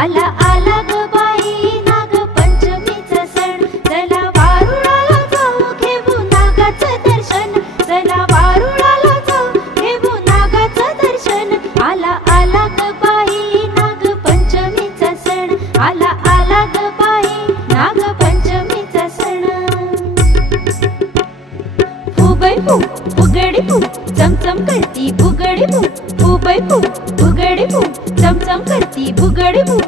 आला आला ग बाई नागपंचमीचा सण, चला वारुळाला जाऊ घेऊ नागाचं दर्शन, चला वारुळाला जाऊ घेऊ नागाचं दर्शन. आला आला ग बाई नागपंचमीचा सण, आला आला ग बाई नागपंचमीचा सण. फुगडी फू फुगडी फू चमचम करती फुगडी फू, फुगडी फू फुगडी फू चमचम करती फुगडी फू.